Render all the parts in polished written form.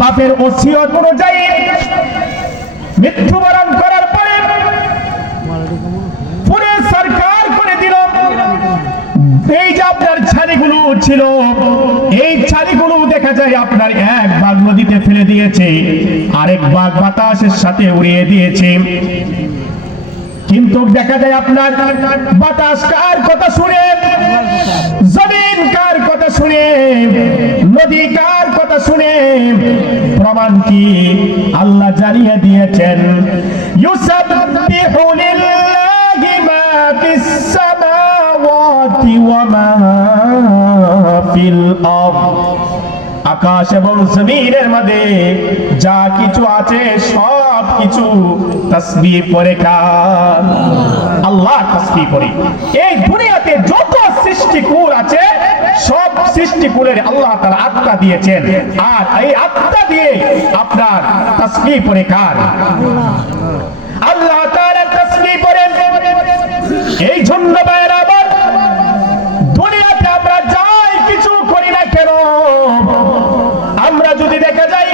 বাপের ওসিয়ত অনুযায়ী মৃত্যুবরণ করার পরে পুরে সরকার করে দিল। এই যে আপনার ছাড়িগুলো ছিল, এই ছাড়িগুলো দেখা যায় আপনার এক ভাগ নদীতে ফেলে দিয়েছে, আরেক ভাগ বাতাসের সাথে উড়িয়ে দিয়েছে। কিন্তু দেখা যায় আপনার বাতাস কার কথা শুনে, জমিন কার কথা শুনে, নদী কার কথা শুনে? প্রমাণ কি? আল্লাহ জানিয়ে দিয়েছেন, ইউসাব্বিহু লিল্লাহি মা ফিস সামাওয়াতি ওয়া মা ফিল আরদ। আকাশ এবং জমিনের মধ্যে যা কিছু আছে সব কিছু তাসবিহ পড়ে কার? আল্লাহ তাসবিহ পড়ে। এই দুনিয়াতে যত সৃষ্টিকুল আছে সব সৃষ্টিকুলের আল্লাহ তাআলা আত্মা দিয়েছেন, আর এই আত্মা দিয়ে আপনার তাসবিহ পড়ে কার? আল্লাহ তাআলা তাসবিহ পড়েন। এই জন্য ভাইরা আমার, দুনিয়াতে আমরা যাই কিছু করি না কেন, আমরা যদি দেখা যায়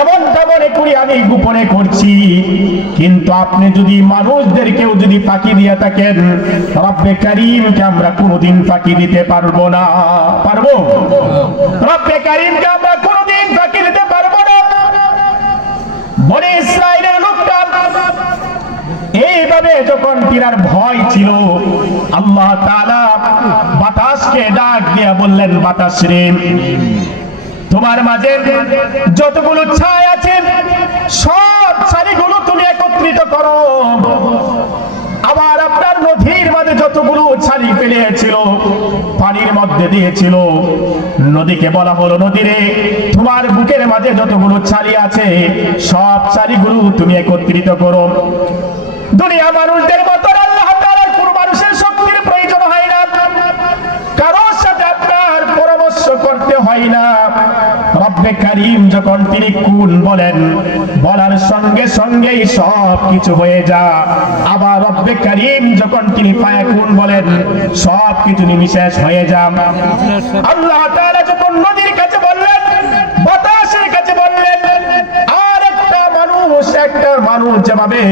এমনটা মনে করি আমি গোপনে করছি, কিন্তু আপনি যদি মানুষদেরকেও যদি ফাঁকি দিয়ে থাকেন, রব্বে কারীমকে আমরা কোনোদিন ফাঁকি দিতে পারবো না। পারবো? রব্বে কারীমকে আমরা কোনোদিন ফাঁকি দিতে পারবো না। বনি ইসরাইলের লোকটা এইভাবে যখন তিনার ভয় ছিল, আল্লাহ তাআলা বাতাসকে ডাক দিয়ে বললেন, বাতাস রে, তোমার মাঝে যতগুলো ছাই আছে সব ছাইগুলো তুমি একত্রিত করো। আবার আপনার নদীর মাঝে যতগুলো ছাই ফেলেছিল, পানির মধ্যে দিয়েছিল, নদীকে বলা হলো, নদী রে, তোমার বুকের মাঝে যতগুলো ছাই আছে সব ছাইগুলো তুমি একত্রিত করো। দুনিয়া মানুষদের মতো আল্লাহ তাআলার কোন মানুষের শক্তির প্রয়োজন হয় না, কারোর সাথে আপনার পরামর্শ করতে হয় না। রব্বে কারীম যখন তিনি কুন বলেন, বলার সঙ্গে সঙ্গেই সব কিছু হয়ে যায়। আবার রব্বে কারীম যখন তিনি ফায়াকুন বলেন, সব কিছু নিমিশেষ হয়ে যায়। আল্লাহ তাআলা যখন নদীর কাছে বললেন, বাতাসের কাছে বললেন, আর একটা মানুষ যেভাবে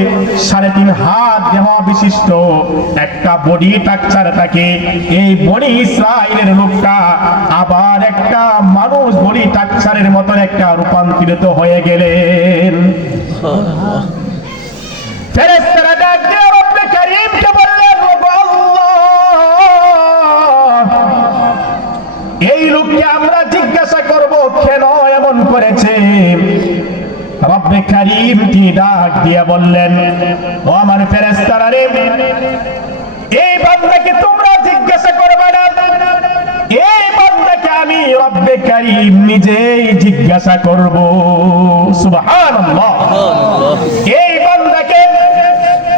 3.5 হাত দেহ বিশিষ্ট একটা বডি স্ট্রাকচার থাকে, এই বনি ইসরাইলের লোকটা আবার একটা মানুষ বডি স্ট্রাকচারের মতন একটা রূপান্তরিত হয়ে গেলেন। ফেরেশতারা ডাক দিয়ে রব্বে কারীমকে বললেন, এই লোককে আমরা জিজ্ঞাসা করব কেন এমন করেছে। রব্বে কারীম তিনি ডাক দিয়ে বললেন, ও আমার ফেরেশতারা রে, এই বান্দাকে তোমরা জিজ্ঞাসা করবে না, এই বান্দাকে আমি রব্বে কারীম নিজেই জিজ্ঞাসা করব। সুবহানাল্লাহ। এই বান্দাকে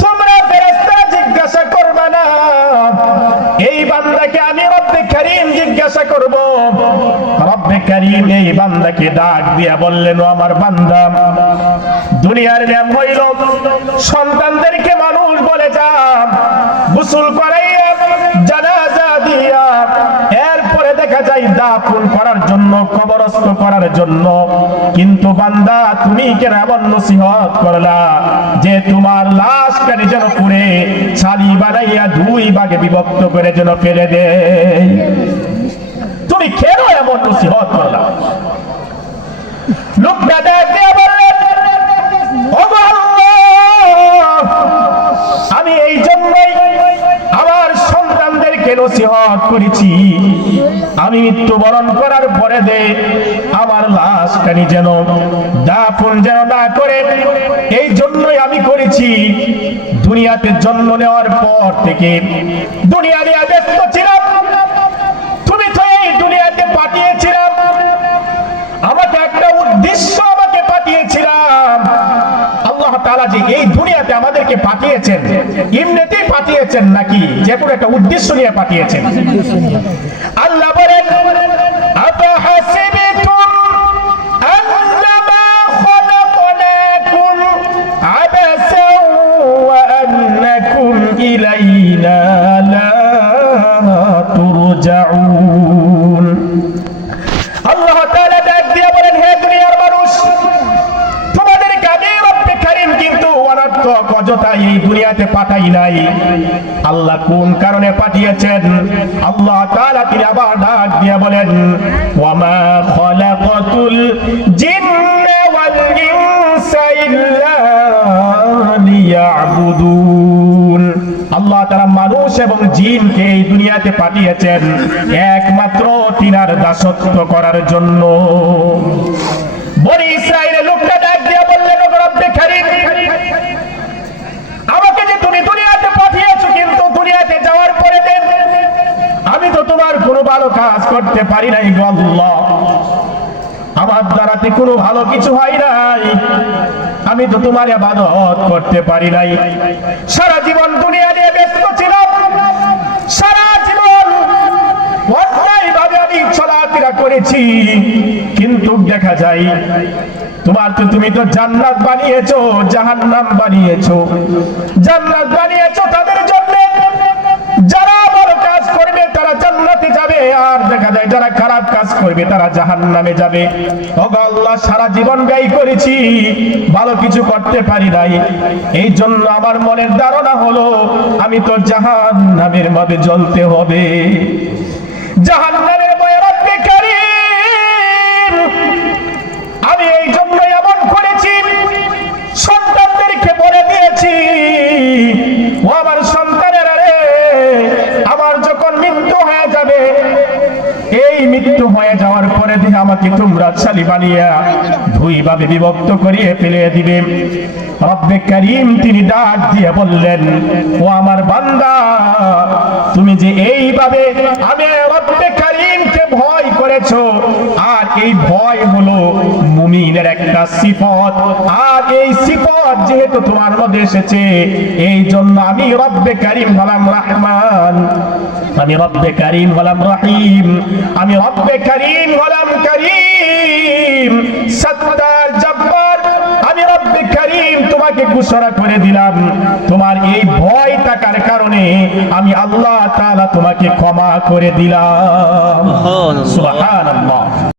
তোমরা ফেরেশতারা জিজ্ঞাসা করবে না, এই বান্দাকে আমি রব্বে কারীম জিজ্ঞাসা করব। রব্বে কারীম এই বান্দাকে ডাক দিয়া বললেন, ও আমার বান্দা, দুনিয়ার নিয়ম হইল সন্তানদেরকে মানুষ বলে যা, গোসল করাইয়া, জানাজা দিয়া, এরপরে দেখা যায় দাফন করার জন্য, কবরস্থ করার জন্য। কিন্তু বান্দা, তুমি কেন এমন নসিহত করলা যে তোমার লাশকে যেন পুড়ে ছালি বানাইয়া 2 ভাগে বিভক্ত করে যেন ফেলে দেয়? তুমি কেন এমন নসিহত করলা? লোকটা দেখে বললেন, ওগো আল্লাহ, আমি এই জন্যই আমার সন্তানদেরকে নসিহত করেছি, আমি মৃত্যুবরণ করার পরে আমার লাশখানি যেন দাফন যেন না করে, এই জন্যই আমি করেছি। দুনিয়াতে জন্ম নেওয়ার পর থেকে দুনিয়া নিয়ে ব্যস্ত ছিলাম, তুমি তো এই দুনিয়াতে পাঠিয়েছিলাম, আমাকে একটা উদ্দেশ্য আমাকে পাঠিয়েছিলাম। আল্লাহ তাআলা যে এই দুনিয়াতে আমাদেরকে পাঠিয়েছেন, এমনিতেই পাঠিয়েছেন নাকি যে কোনো একটা উদ্দেশ্য নিয়ে পাঠিয়েছেন? আল্লাহ বলেন, আফাহাসিবতুম আন্নামা খালাকনাকুম আবাসাও ওয়া আন্নাকুম ইলাইনা লা তুরজাউন। আল্লাহ তাআলা ডাক দিয়ে বলেন, হে দুনিয়ার মানুষ, সার্থক অযথা এই দুনিয়াতে পাঠাই নাই। আল্লাহ কোন কারণে পাঠিয়েছেন? আল্লাহ তাআলা তিনি আবার ডাক দিয়ে বলেন, ওয়ামা খলাকাতুল জিন্না ওয়াল ইনসা ইল্লা লিয়াবুদুন। আল্লাহ তাআলা মানুষ এবং জিনকে এই দুনিয়াতে পাঠিয়েছেন একমাত্র তিনার দাসত্ব করার জন্য। বনি ইসরাইলের লোকটা ডাক দিয়ে বললেন, ও রব্বে কারীম, আমাকে যে তুমি দুনিয়াতে পাঠিয়েছো, কিন্তু দুনিয়াতে যাওয়ার পরে আমি তো তোমার কোনো ভালো কাজ করতে পারি নাই গো আল্লাহ। আমার দ্বারাতে কোনো ভালো কিছু হয় নাই, আমি তো তোমার ইবাদত করতে পারি নাই। সারা জীবন দুনিয়া নিয়ে ব্যস্ত ছিলাম, সারা জীবন অন্যায়ভাবে আমি চলাফেরা করেছি, কিন্তু দেখা যায় তুমি তো জান্নাত বানিয়েছো, জাহান্নাম বানিয়েছো। জান্নাত বানিয়েছো তাদের জন্য যারা ভালো কাজ করবে তারা জান্নাতে যাবে, আর দেখা যায় যারা খারাপ কাজ করবে তারা জাহান্নামে যাবে। ওগো আল্লাহ, সারা জীবন ব্যয় করেছি, ভালো কিছু করতে পারি নাই, এই জন্য আমার মনের ধারণা হলো আমি তো জাহান্নামের মধ্যে জ্বলতে হবে। জাহান্নামের ভয়ে রব্বে কারীম, আমি এই জন্য এমন করেছি, সন্তানদেরকে বলে দিয়েছি, ও আমার সন্তানেরা রে, আমার যখন মৃত্যু হয়ে যাবে, এই মৃত্যু হয়ে যাওয়ার পরে দিয়ে আমাকে তোমরা ছালি বানিয়ে দুই ভাবে বিভক্ত করিয়ে ফেলে দিবে। রব্বে কারীম তিনি ডাক দিয়ে বললেন, ও আমার বান্দা, তুমি যে এইভাবে আমি রব্বে কারীমকে ভয় করেছো, আর এই ভয় হলো মুমিনের একটা সিফত, আর এই সিফত যেহেতু তোমার মধ্যে এসেছে, এই জন্য আমি রব্বে কারীম হলাম রহমান, আমি রব্বে কারীম হলাম রহিম, আমি রব্বে কারীম হলাম করিম, সত্তার, জব্বার, আমি রব্বে কারীম তোমাকে ঘোষণা করে দিলাম। তোমার এই ভয় থাকার কারণে আমি আল্লাহ তাআলা তোমাকে ক্ষমা করে দিলাম। সুবহানাল্লাহ।